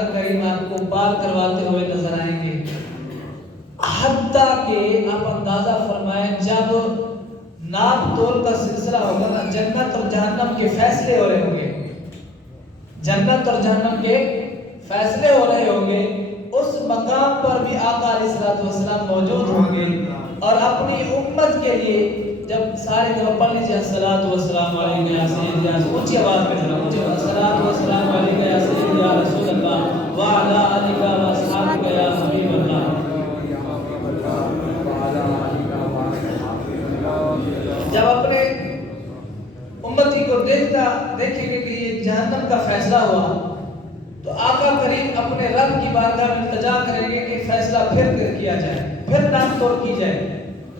آقا کریم آپ کو بال کرواتے ہوئے نظر آئیں گے، حتیٰ کہ آپ اندازہ فرمائیں جب ناپ تول کا سلسلہ ہوگا نا، جنت اور جہنم کے فیصلے ہو رہے ہوں گے، جنت اور جہنم کے فیصلے ہو رہے ہوں گے، اس مقام پر بھی آقا علیہ السلام موجود ہوں گے اور اپنی امت کے لیے جب سارے جب پڑھ لیجیے الصلوۃ والسلام علیک یا سیدی، اونچی آواز میں ذرا اونچی، الصلوۃ والسلام علیک یا سیدی یا رسول اللہ وعلی آلک و اصحابک یا حبیب اللہ۔ جب اپنے امتی کو دیکھیں گے کہ یہ جہنم کا فیصلہ ہوا تو آقا کریم اپنے رب کی بارگاہ میں التجا کریں گے کہ فیصلہ پھر کیا جائے، پھر نام توڑ کی جائے،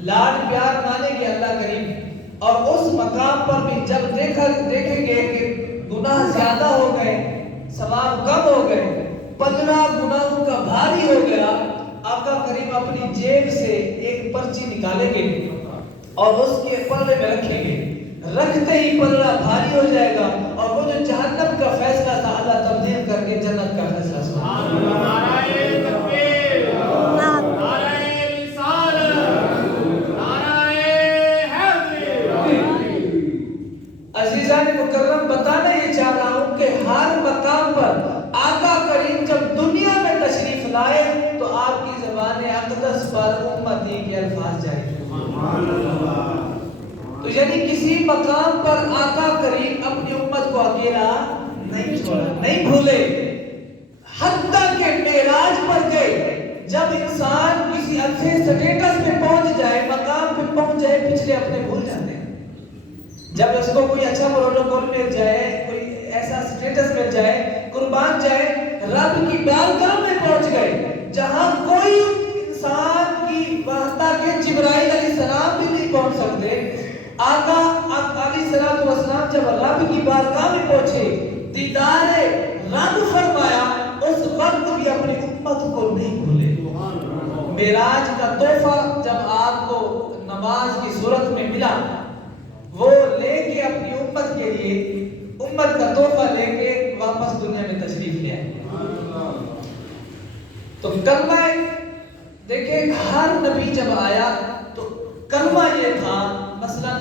لاڈ پیار مانیں گے اللہ کریم۔ اور اس مقام پر بھی جب دیکھیں گے کہ گناہ زیادہ ہو گئے، ثواب کم ہو گئے، پلڑا گناہوں کا بھاری ہو گیا، آقا کریم اپنی جیب سے ایک پرچی نکالیں گے اور اس کے پلڑے میں رکھیں گے، رکھتے ہی پلڑا بھاری ہو جائے گا اور وہ جو جہنم کا فیصلہ تھا اللہ تبدیل کر کے جنت کا فیصلہ سنا۔ نعرہ تکبیر، نعرہ رسالت، نعرہ حیدری۔ عزیزان مکرم، بتانا یہ چاہ رہا ہوں کہ ہر مقام پر آقا کریم جب دنیا میں تشریف لائے تو آپ کی زبان اقدس پر امتی کے الفاظ جائے۔ تو یعنی کسی مقام پر آقا کریم اپنی امت کو اکیلا نہیں چھوڑا، نہیں بھولے، حتیٰ کہ معراج پر گئے، جب انسان کسی اچھے سٹیٹس پہ پہنچ جائے، مقام پہ پہنچ جائے، پچھلے اپنے بھول جاتے ہیں۔ جب اس کو کوئی اچھا پروٹوکول مل جائے، کوئی ایسا سٹیٹس مل جائے، قربان جائے، رب کی بارگاہ میں پہنچ گئے جہاں کوئی انسان کی وحدت کے جبرائیل علیہ السلام بھی نہیں پہنچ سکتے۔ آقا علیہ السلام جب رب کی بارگاہ میں پہنچے، دیدار رب فرمایا، اس وقت بھی اپنی امت کو نہیں بھولے۔ معراج کا تحفہ جب آپ کو نماز کی صورت میں ملا، وہ لے کے اپنی امت کے لیے، امت کا تحفہ لے کے واپس دنیا میں تشریف لے آئے۔ تو کلمہ دیکھیں، ہر نبی جب آیا تو کلمہ یہ تھا، مثلا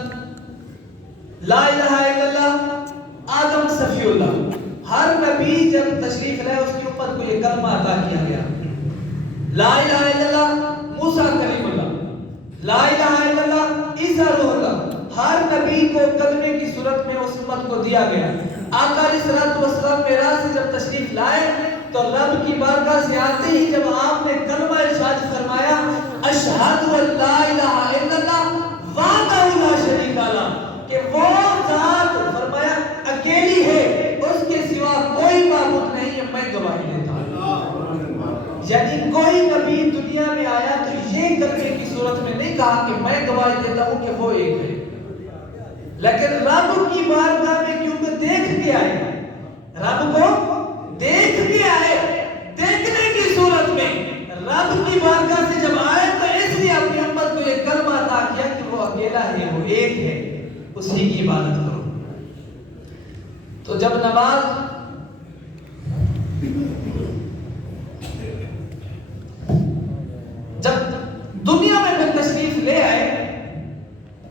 لا الہ الا اللہ آدم صفی اللہ، ہر نبی جب تشریف لائے اس کی امت کو یہ کلمہ عطا کیا گیا، لا الہ الا اللہ موسیٰ کلیم اللہ، لا الہ الا اللہ عیسیٰ روح اللہ، ہر نبی کو کلمے کی صورت میں اس امت کو دیا گیا۔ آقا علیہ السلام معراج سے جب تشریف لائے تو رب کی بارگاہ سے آتے ہی جب آپ نے کلمہ ارشاد فرمایا، اشہد ان لا الہ الا اللہ وحدہ لا شریک لہ، کہ وہ ذات فرمایا اکیلی ہے، اس کے سوا کوئی معبود نہیں ہے، میں گواہی دیتا ہوں۔ یعنی کوئی نبی دنیا میں آیا تو یہ کلمے کی صورت میں نہیں کہا کہ میں گواہی دیتا ہوں کہ وہ ایک ہے، لیکن رب کی بارگاہ میں کیونکہ دیکھ کے آئے، رب کو دیکھ کے آئے، دیکھنے کی صورت میں رب کی بارگاہ سے جب آئے تو اس لیے اپنی امت کو یہ کلمہ عطا کیا کہ وہ اکیلا ہے، وہ ایک ہے، اسی کی عبادت کرو۔ تو جب نماز جب دنیا میں پھر تشریف لے آئے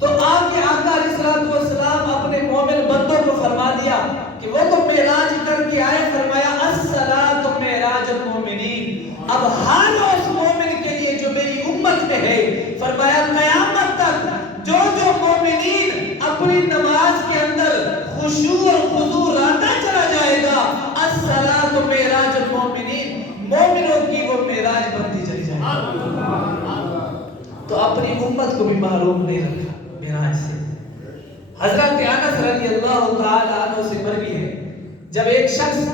تو آگے آقا علیہ السلام اپنے مومن بندوں کو فرما دیا کہ وہ تو معراج کر کے آئے، فرمایا الصلاۃ معراج المومنین، اب ہر اس مومن کے لیے جو میری امت میں ہے، فرمایا قیامت تک جو جو مومنین اپنی نماز کے اندر خشوع اور خضوع لاتا چلا جائے گا، الصلاۃ معراج المومنین، مومنوں کی وہ معراج بنتی چلی جائے گی۔ تو اپنی امت کو بھی محروم نہیں رکھا معراج سے۔ حضرت انس رضی اللہ تعالی عنہ سے مروی ہے، جب ایک شخص،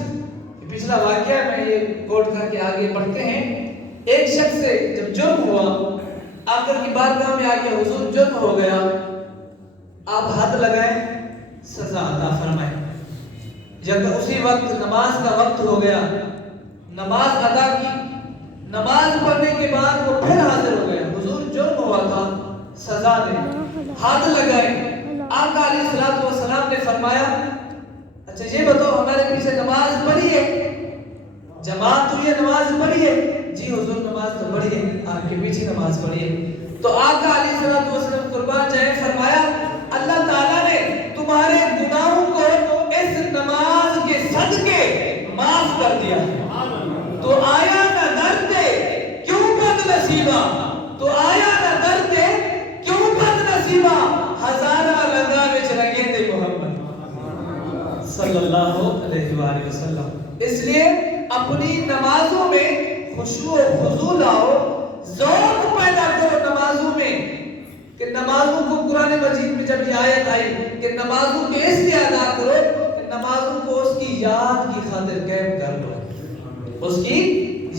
پچھلا واقعہ میں یہ کوٹ کر کے آگے پڑھتے ہیں، ایک شخص سے جب جرم ہوا، آقا کی بارگاہ میں آگے حضور جرم ہو گیا، آپ حد لگائیں، سزا عطا فرمائیں۔ جب اسی وقت نماز کا وقت ہو گیا، نماز ادا کی، نماز پڑھنے کے بعد وہ پھر حاضر ہو گیا، حضور جرم ہوا تھا، سزا دیں، حد لگائیں۔ آقا علیہ السلام نے فرمایا، اچھا یہ بتاؤ ہمارے پیچھے نماز پڑھی ہے؟ جماعت ہوئی ہے نماز پڑھیے، جی حضور نماز تو پڑھیے، آپ کے پیچھے نماز پڑھیے. تو آقا علیہ الصلوۃ والسلام قربان جائے فرمایا اللہ تعالیٰ نے تمہارے گناہوں کو اس نماز کے صدقے معاف کر دیا. تو آیا نہ درتے کیوں بد نصیبہ، تو آیا نہ درتے کیوں بد نصیبہ، ہزارہ رنگا وچ رنگے دے محمد صلی اللہ علیہ وآلہ وسلم. اس لیے اپنی نمازوں میں خشوع و خضوع لاؤ، ذوق پیدا کرو نمازوں میں، کہ نمازوں کو قرآن مجید میں جب یہ آیت آئی کہ نمازوں کے اس لیے ادا کرو کہ نمازوں کو اس کی یاد کی خاطر قائم کر لو، اس کی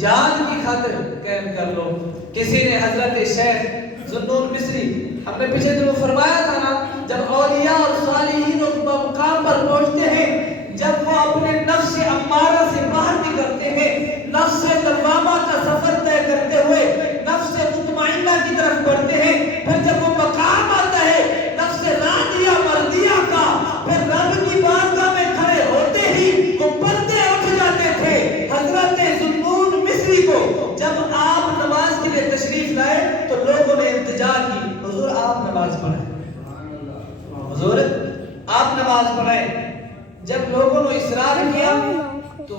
یاد کی خاطر قائم کر لو. کسی نے حضرت شیخ ذوالنون مصری، ہم نے پیچھے جو فرمایا تھا نا، جب اولیاء اور صالحین اس مقام پر پہنچتے ہیں، جب وہ اپنے نفس امارہ سے باہر نکلتے ہیں، نفس لوامہ کا سفر طے کرتے ہوئے نفس مطمئنہ کی طرف بڑھتے ہیں، پھر جب وہ مقام آتا ہے نفس راضیہ مرضیہ کا، پھر رب کی بارگاہ میں کھڑے ہوتے ہی وہ پردے اٹھ جاتے تھے. حضرت ذوالنون مصری کو جب آپ نماز کے لیے تشریف لائے تو لوگوں نے التجا کی، حضور آپ نماز پڑھیں، حضور آپ نماز پڑھیں. جب لوگوں نے اصرار کیا تو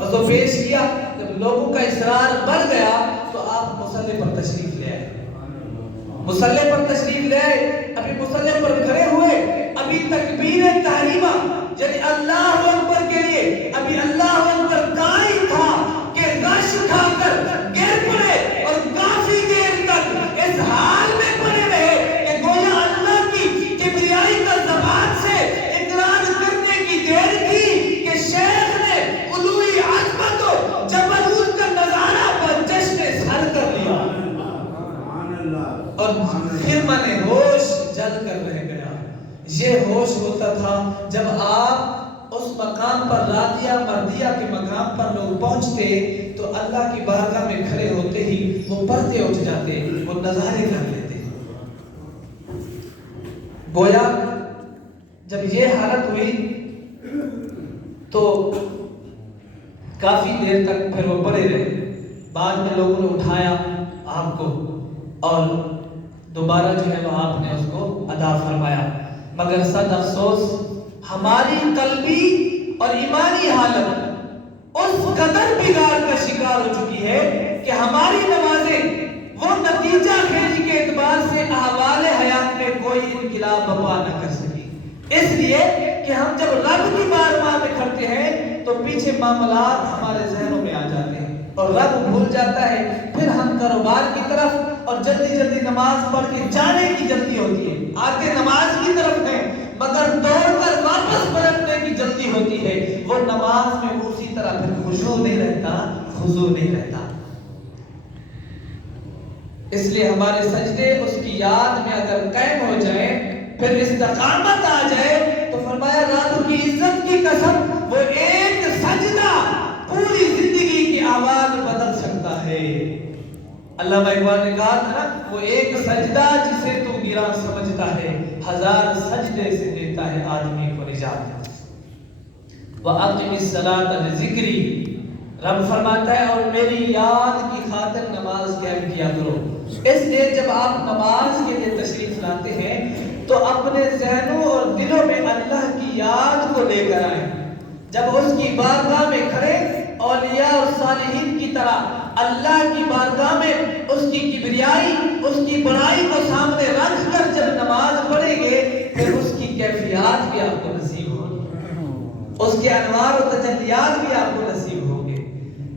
عزو پیش کیا، جب لوگوں کا اصرار بڑھ گیا تو آپ مصلی پر تشریف لے آئے. مصلی پر تشریف لے آئے، ابھی مصلی پر کھڑے ہوئے، ابھی تکبیر تحریمہ یعنی اللہ اکبر کے لیے ابھی اللہ اکبر کہاں ہی تھا کہ غش کھا کر گر پڑے اور کافی دیر تک اس حال میں پڑے رہے کہ گویا اللہ کی کبریائی کا زبان سے اقرار کرنے کی دیر تھی کہ شیخ نے علوی عظمت و جبروت کا نظارہ پر جشن سر کر لیا اور پھر من ہوش جل کر رہ گیا. یہ ہوش ہوتا تھا جب آپ اس مقام پر راضیہ مرضیہ کے مقام پر لوگ پہنچتے تو اللہ کی بارگاہ میں کھڑے ہوتے ہی وہ پردے اٹھ جاتے، وہ نظارے کر لیتے. گویا جب یہ حالت ہوئی تو کافی دیر تک پھر وہ پڑے رہے. بعد میں لوگوں نے اٹھایا آپ کو اور دوبارہ جو ہے وہ آپ نے اس کو ادا فرمایا. مگر صد افسوس ہماری قلبی اور ایمانی حالت اس قدر بگاڑ کا شکار ہو چکی ہے کہ ہماری نمازیں وہ نتیجہ خیزی کے اعتبار سے احوال حیات میں کوئی انقلاب برپا نہ کر سکی. اس لیے کہ ہم جب رب کی بارگاہ میں کھڑتے ہیں تو پیچھے معاملات ہمارے ذہنوں میں آ جاتے ہیں اور رب بھول جاتا ہے. پھر ہم کاروبار کی طرف اور جلدی جلدی نماز پڑھ کے جانے کی جلدی ہوتی ہے، آتے نماز کی طرف ہیں مگر دوڑ کر واپس پلٹنے کی جلدی ہوتی ہے. وہ نماز میں اسی طرح پھر خشوع نہیں رہتا، خضوع نہیں رہتا. اس لیے ہمارے سجدے اس کی یاد میں اگر قائم ہو جائیں، پھر استقامت آ جائے تو فرمایا رب کی عزت کی قسم وہ ایک سجدہ پوری زندگی کی آواز بدل سکتا ہے. علامہ اقبال نے کہا تھا وہ ایک سجدہ جسے تو گرا سمجھتا ہے، ہزار سجدے سے دیتا ہے آدمی کو نجات. وَأَقِمِ الصَّلَاةَ لِذِكْرِي، رب فرماتا ہے اور میری یاد کی خاطر نماز قائم کیا کرو. اس لیے جب آپ نماز کے لیے تشریف لاتے ہیں تو اپنے ذہنوں اور دلوں میں اللہ کی یاد کو لے کر آئیں. جب اس کی بارگاہ میں کھڑے اولیاء اور صالحین کی طرح اللہ کی بارگاہ میں اس کی کبریائی، اس کی بڑائی کو سامنے رکھ کر جب نماز پڑھیں گے پھر اس کی کیفیات بھی آپ کو نصیب ہوگی، اس کے انوار و تجلیات بھی آپ کو نصیب ہوگے.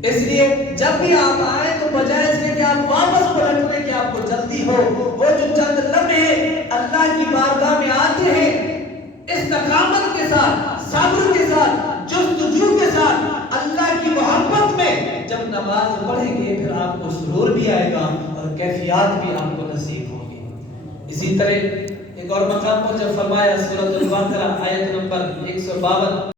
اس لیے جب بھی آپ آئیں تو بجائے اس کے کہ آپ واپس پلٹنے کی آپ کو جلدی ہو، وہ جو چند لمحے اللہ کی بارگاہ میں آتے ہیں استقامت کے ساتھ، صبر کے ساتھ، جستجو کے ساتھ، اللہ کی محبت میں جب نماز پڑھیں گے پھر آپ کو سرور بھی آئے گا اور کیفیات بھی آپ کو نصیب ہوگی. اسی طرح ایک اور مقام پر جب فرمایا سورۃ البقرہ آیت نمبر 152